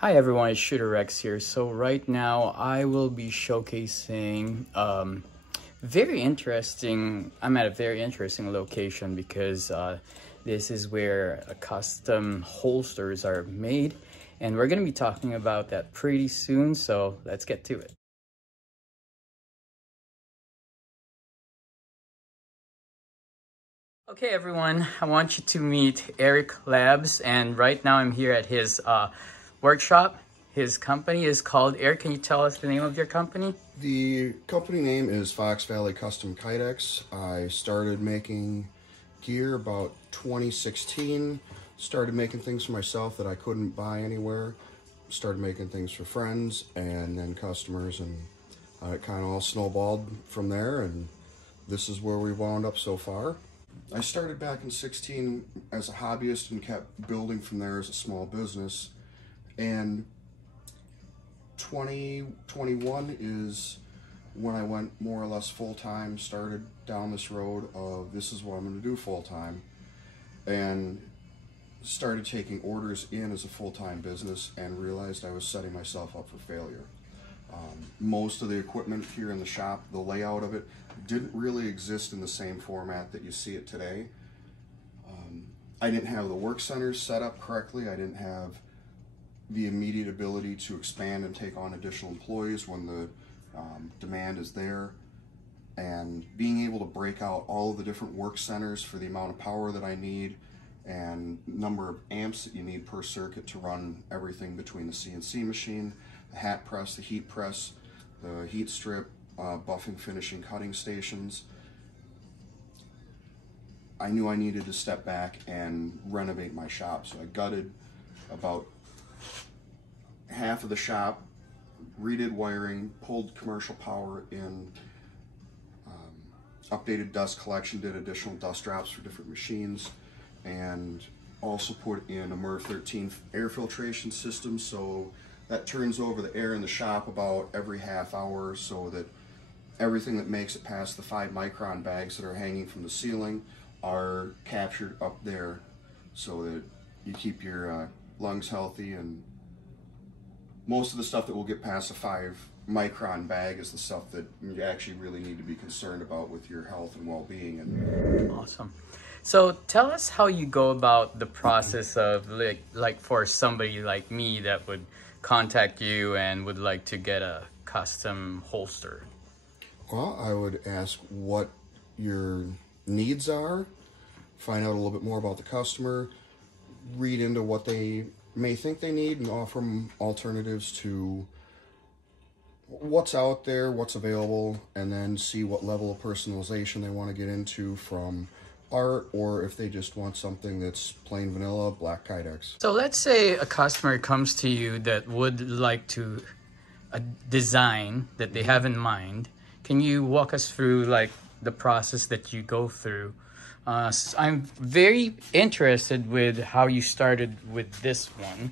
Hi everyone, it's Shooter Rex here. So right now I will be showcasing I'm at a very interesting location because this is where custom holsters are made, and we're going to be talking about that pretty soon, so let's get to it. Okay everyone, I want you to meet Eric Labs, and right now I'm here at his workshop. His company is called, Eric, can you tell us the name of your company? The company name is VALLEY Custom Kydex. I started making gear about 2016. Started making things for myself that I couldn't buy anywhere. Started making things for friends and then customers, and it kind of all snowballed from there, and this is where we wound up so far. I started back in 16 as a hobbyist and kept building from there as a small business. And 2021 is when I went more or less full-time, started down this road of this is what I'm going to do full-time, and started taking orders in as a full-time business and realized I was setting myself up for failure. Most of the equipment here in the shop, the layout of it, didn't really exist in the same format that you see it today. I didn't have the work centers set up correctly. I didn't have the immediate ability to expand and take on additional employees when the demand is there, and being able to break out all of the different work centers for the amount of power that I need and number of amps that you need per circuit to run everything between the CNC machine, the hat press, the heat press, the heat strip, buffing, finishing, cutting stations. I knew I needed to step back and renovate my shop, so I gutted about half of the shop, redid wiring, pulled commercial power in, updated dust collection, did additional dust drops for different machines, and also put in a MER 13 air filtration system, so that turns over the air in the shop about every half hour, so that everything that makes it past the 5-micron bags that are hanging from the ceiling are captured up there, so that you keep your lungs healthy. And most of the stuff that will get past a 5-micron bag is the stuff that you actually really need to be concerned about with your health and well-being. And Awesome. So tell us how you go about the process of like for somebody like me that would contact you and would like to get a custom holster. well, I would ask what your needs are, find out a little bit more about the customer, read into what they may think they need, and offer them alternatives to what's out there, what's available, and then see what level of personalization they want to get into, from art, or if they just want something that's plain vanilla, black Kydex. So let's say a customer comes to you that would like to a design that they have in mind. Can you walk us through like the process that you go through? I'm very interested with how you started with this one.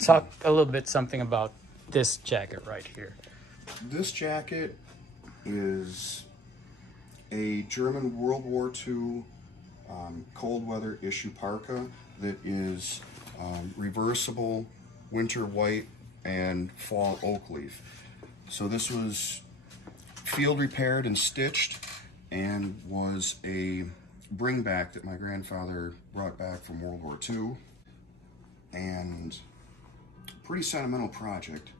Talk a little bit something about this jacket right here. This jacket is a German World War II cold weather issue parka that is reversible, winter white, and fall oak leaf. So this was field repaired and stitched, and was a bring back that my grandfather brought back from World War II, and pretty sentimental project.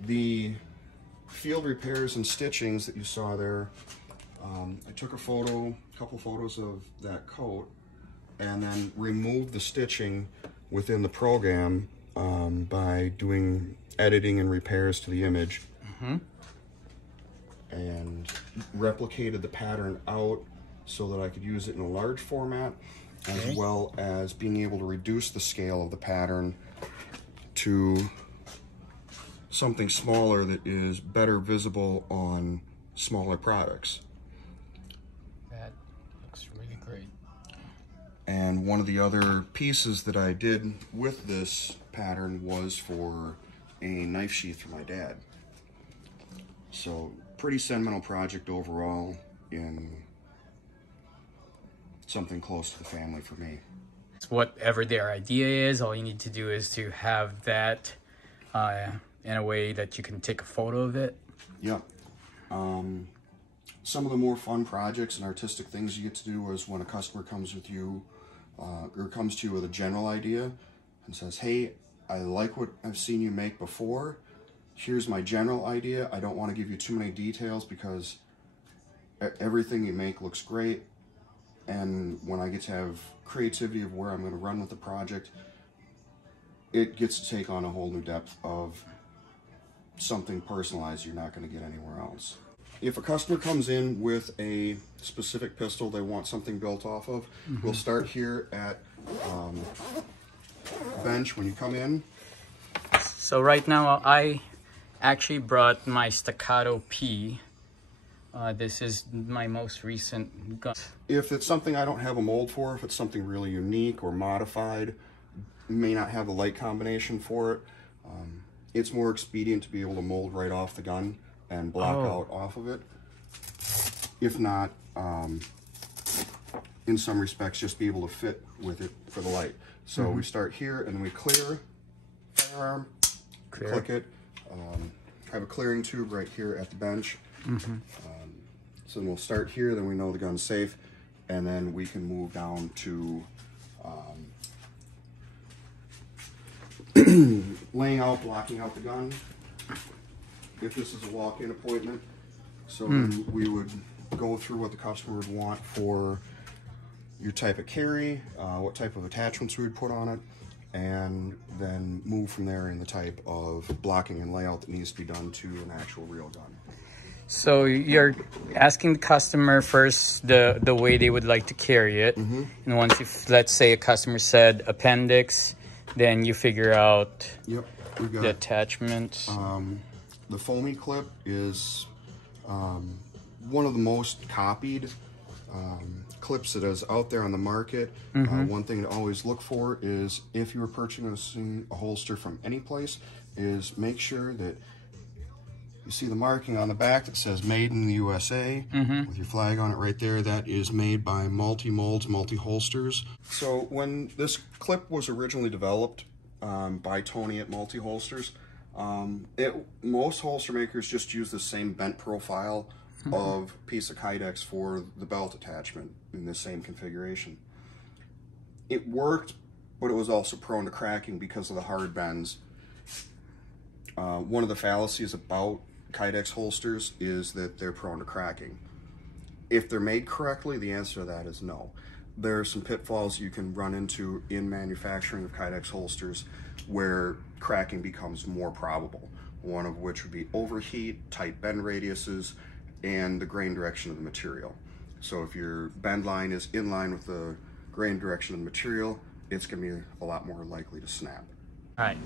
The field repairs and stitchings that you saw there, I took a couple photos of that coat, and then removed the stitching within the program by doing editing and repairs to the image. And replicated the pattern out so that I could use it in a large format, as well as being able to reduce the scale of the pattern to something smaller that is better visible on smaller products. That looks really great. And one of the other pieces that I did with this pattern was for a knife sheath for my dad. So pretty sentimental project overall, in something close to the family for me. whatever their idea is. All you need to do is to have that in a way that you can take a photo of it. Yep. Some of the more fun projects and artistic things you get to do is when a customer comes with you or comes to you with a general idea and says, hey, I like what I've seen you make before. Here's my general idea. I don't want to give you too many details because everything you make looks great. And when I get to have creativity of where I'm going to run with the project, it gets to take on a whole new depth of something personalized you're not going to get anywhere else. If a customer comes in with a specific pistol they want something built off of, we'll start here at bench when you come in. So right now I actually brought my Staccato P. This is my most recent gun. If it's something I don't have a mold for, if it's something really unique or modified, may not have the light combination for it, it's more expedient to be able to mold right off the gun and block out off of it. If not, in some respects, just be able to fit with it for the light. So we start here and we clear firearm, click it. Have a clearing tube right here at the bench. So then we'll start here, then we know the gun's safe, and then we can move down to laying out, blocking out the gun. If this is a walk-in appointment, so then we would go through what the customer would want for your type of carry, what type of attachments we would put on it, and then move from there in the type of blocking and layout that needs to be done to an actual real gun. So you're asking the customer first the way they would like to carry it, and once if let's say a customer said appendix, then you figure out we got the attachments. The foamy clip is one of the most copied clips that is out there on the market. One thing to always look for is if you were purchasing a holster from any place, is make sure that you see the marking on the back that says made in the USA with your flag on it right there. That is made by Multi Molds, Multi Holsters. So when this clip was originally developed by Tony at Multi Holsters, most holster makers just use the same bent profile of piece of Kydex for the belt attachment in the same configuration. It worked, but it was also prone to cracking because of the hard bends. One of the fallacies about Kydex holsters is that they're prone to cracking. If they're made correctly, the answer to that is no. There are some pitfalls you can run into in manufacturing of Kydex holsters where cracking becomes more probable, one of which would be overheat, tight bend radiuses, and the grain direction of the material. So if your bend line is in line with the grain direction of the material, it's going to be a lot more likely to snap. All right,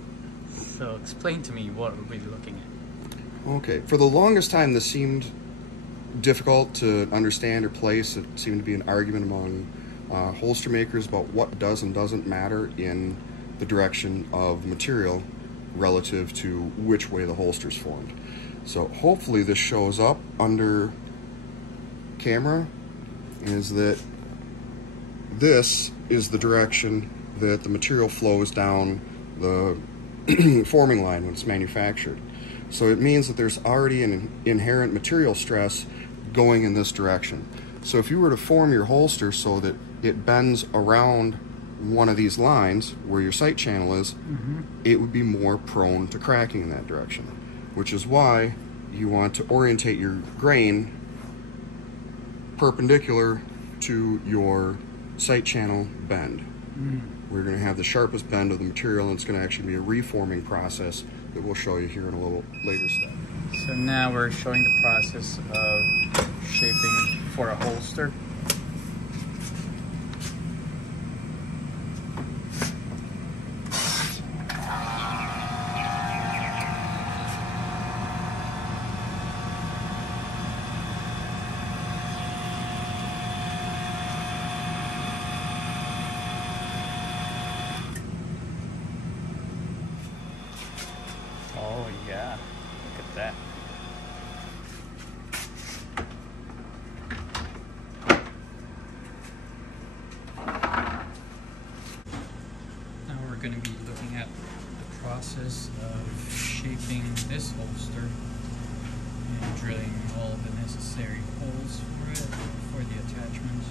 so explain to me what we're looking at. Okay, for the longest time this seemed difficult to understand or place. It seemed to be an argument among holster makers about what does and doesn't matter in the direction of the material relative to which way the holster's formed. So hopefully this shows up under camera, is that this is the direction that the material flows down the forming line when it's manufactured. So it means that there's already an inherent material stress going in this direction. So if you were to form your holster so that it bends around one of these lines where your sight channel is, it would be more prone to cracking in that direction, which is why you want to orientate your grain perpendicular to your sight channel bend. We're going to have the sharpest bend of the material, and it's going to actually be a reforming process that we'll show you here in a little later step. So now we're showing the process of shaping for a holster. Oh yeah, look at that. going to be looking at the process of shaping this holster and drilling all the necessary holes for it, for the attachments.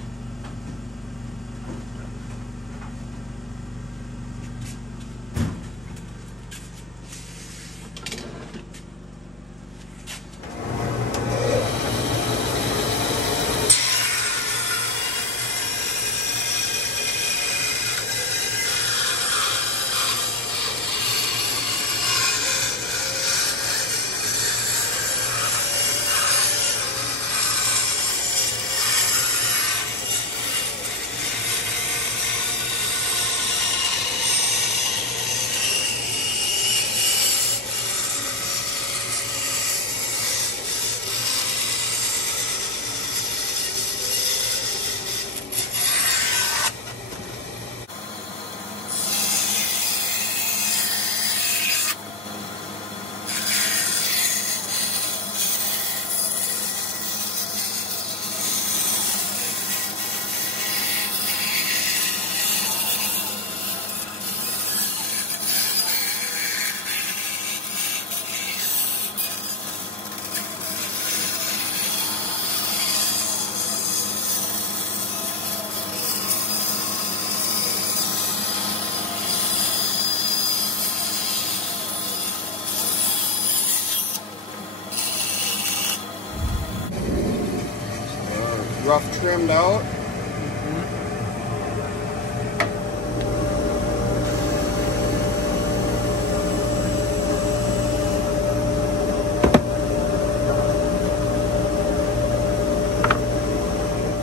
Rough trimmed out.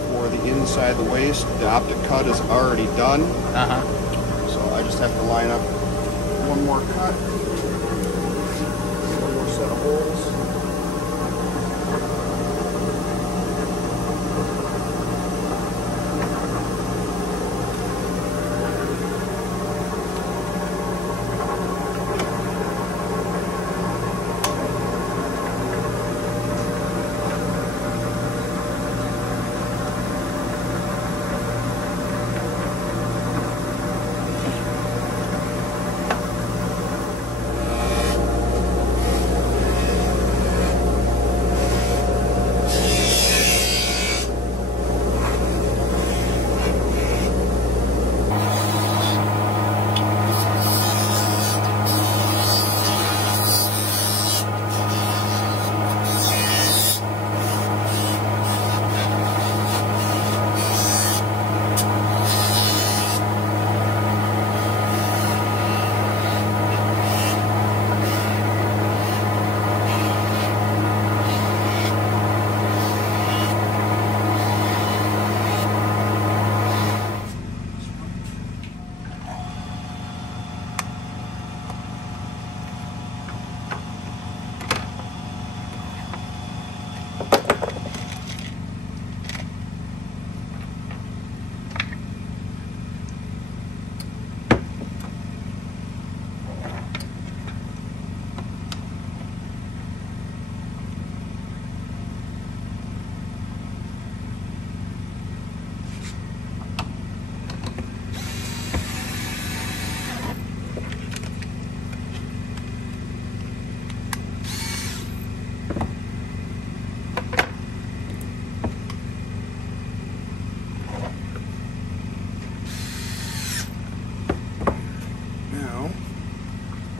For the inside the waist, the optic cut is already done. So I just have to line up one more cut, one more set of holes.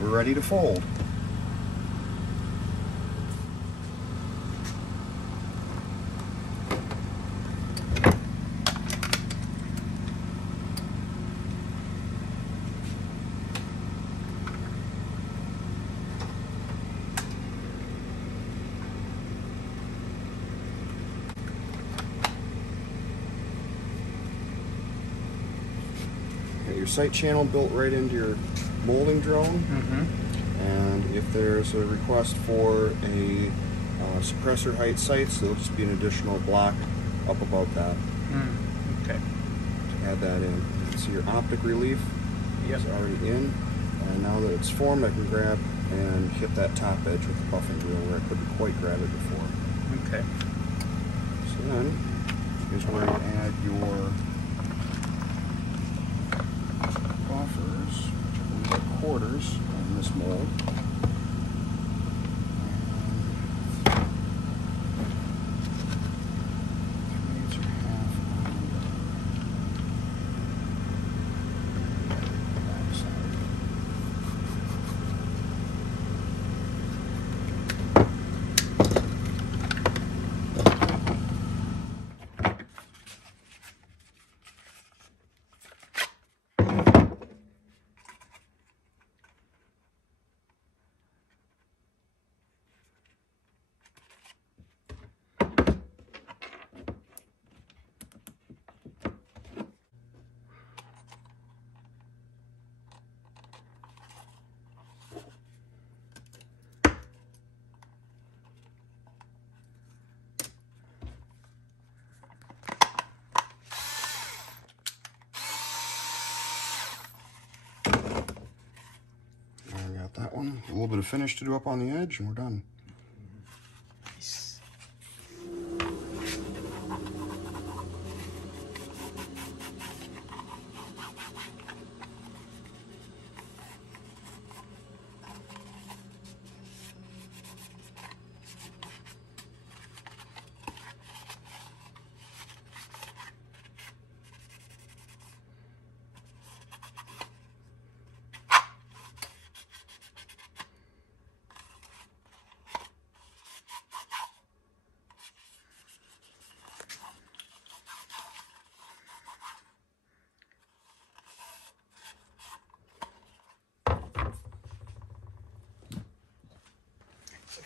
We're ready to fold. Got your sight channel built right into your molding drone. And if there's a request for a suppressor height sights, there'll just be an additional block up above that. Okay. To add that in. You can see your optic relief is already in. And now that it's formed, I can grab and hit that top edge with the buffing wheel where I couldn't quite grab it before. Okay. So then, here's where you add your buffers, which I 3/4 in this mold. That one, a little bit of finish to do up on the edge, and we're done. Nice.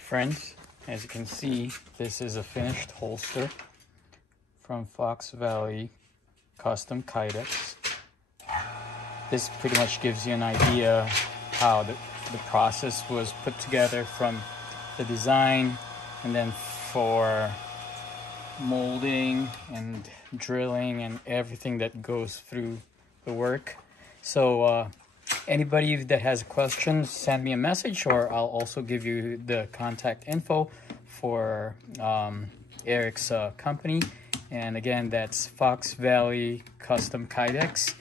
Friends, as you can see, this is a finished holster from Fox Valley Custom Kydex. This pretty much gives you an idea how the process was put together, from the design and then for molding and drilling and everything that goes through the work. So anybody that has questions, send me a message, or I'll also give you the contact info for Eric's company. And again, that's Fox Valley Custom Kydex.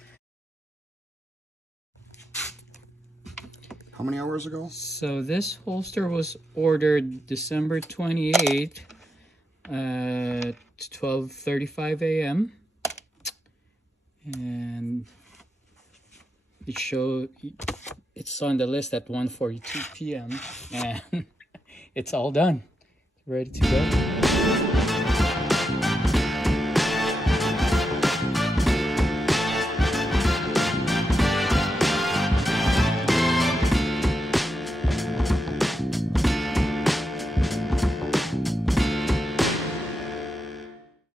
How many hours ago? So this holster was ordered December 28th at 12:35 a.m. and it's on the list at 1:42 p.m. and it's all done, ready to go.